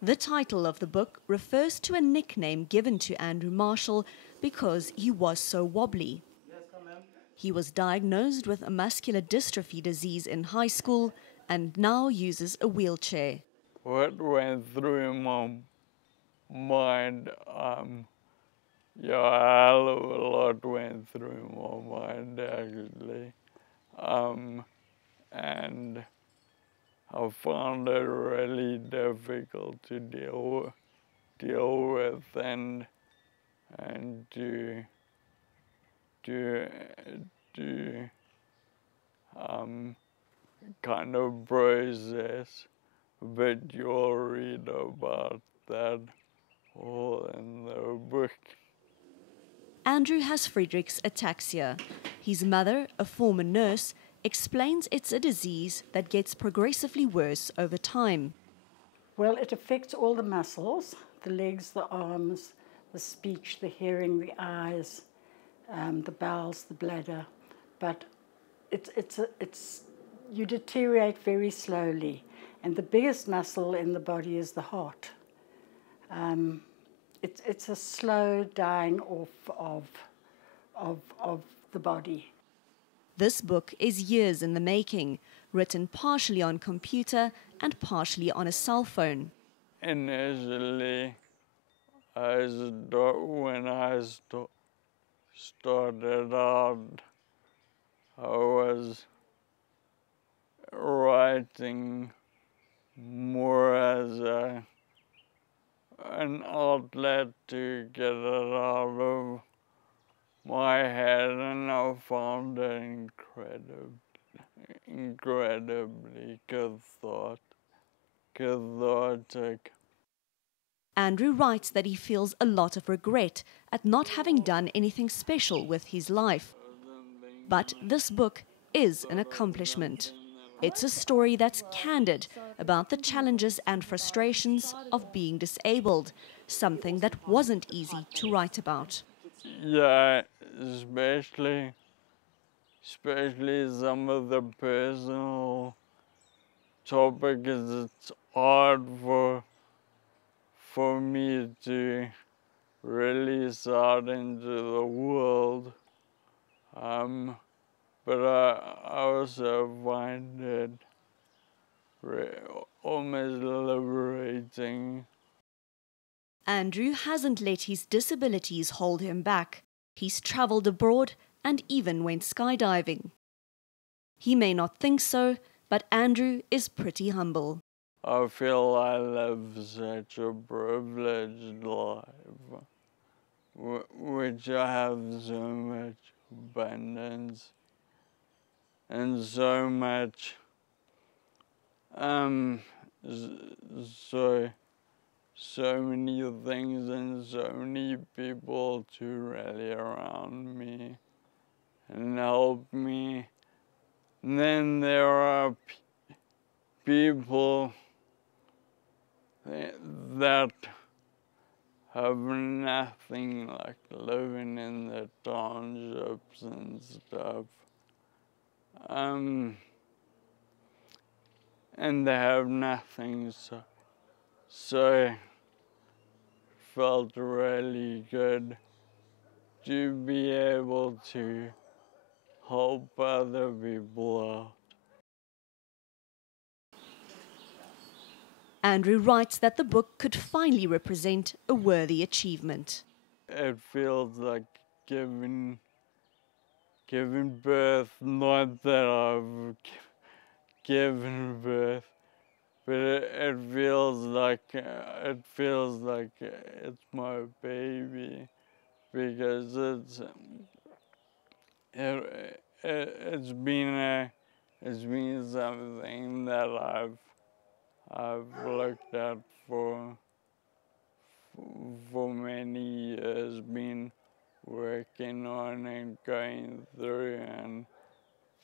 The title of the book refers to a nickname given to Andrew Marshall because he was so wobbly. He was diagnosed with a muscular dystrophy disease in high school and now uses a wheelchair. What went through my mind, yeah, a lot went through my mind actually, and I found it really difficult to deal with and to kind of process, but you'll read about that all in the book. Andrew has Friedreich's ataxia. His mother, a former nurse, explains it's a disease that gets progressively worse over time. Well, it affects all the muscles, the legs, the arms, the speech, the hearing, the eyes, the bowels, the bladder. But you deteriorate very slowly. And the biggest muscle in the body is the heart. It's a slow dying off of the body. This book is years in the making, written partially on computer and partially on a cell phone. Initially, when I started out, I was writing more as an outlet to get it out of my head, and I found it incredibly cathartic. Andrew writes that he feels a lot of regret at not having done anything special with his life. But this book is an accomplishment. It's a story that's candid about the challenges and frustrations of being disabled, something that wasn't easy to write about. Yeah, especially some of the personal topics. It's hard for me to release out into the world, but I also find it almost liberating. Andrew hasn't let his disabilities hold him back. He's traveled abroad and even went skydiving. He may not think so, but Andrew is pretty humble. I feel I live such a privileged life, which I have so much abundance and so much, so many things and so many people to rally around me and help me. And then there are people that have nothing, like living in the townships and stuff. And they have nothing, so felt really good to be able to help other people out. Andrew writes that the book could finally represent a worthy achievement. It feels like giving birth, not that I've given birth, but it feels like it's my baby, because it's been something that I've looked at for many years, been working on and going through and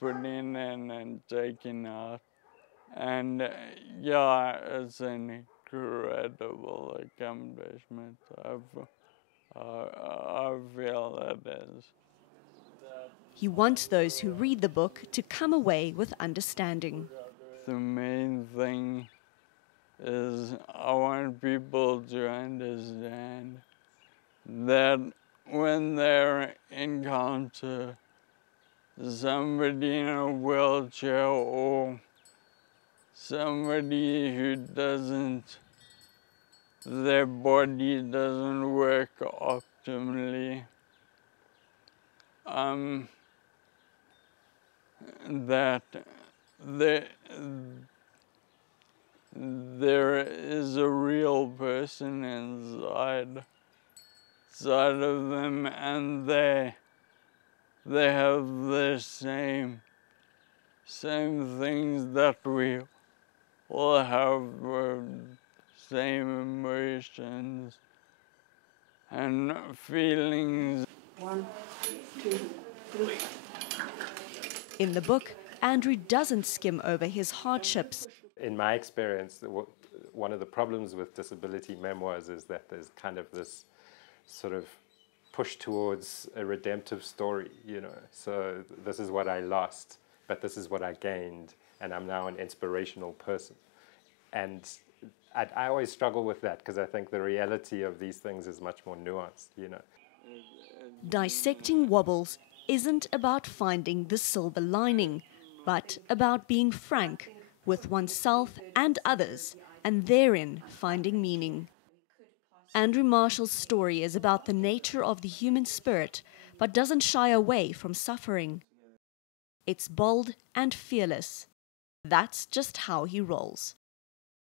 putting in and taking out. And yeah, it's an incredible accomplishment. I feel it is. He wants those who read the book to come away with understanding. The main thing is I want people to understand that when they encounter somebody in a wheelchair or somebody who their body doesn't work optimally, that there is a real person inside of them, and they have the same things that we all have, same emotions and feelings. 1, 2, 3. In the book, Andrew doesn't skim over his hardships. In my experience, one of the problems with disability memoirs is that there's kind of this sort of push towards a redemptive story, you know. So this is what I lost, but this is what I gained, and I'm now an inspirational person. And I always struggle with that because I think the reality of these things is much more nuanced, you know. Dissecting Wobbles isn't about finding the silver lining, but about being frank with oneself and others, and therein finding meaning. Andrew Marshall's story is about the nature of the human spirit, but doesn't shy away from suffering. It's bold and fearless. That's just how he rolls.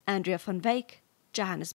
Andrea van Wyk, Johannesburg.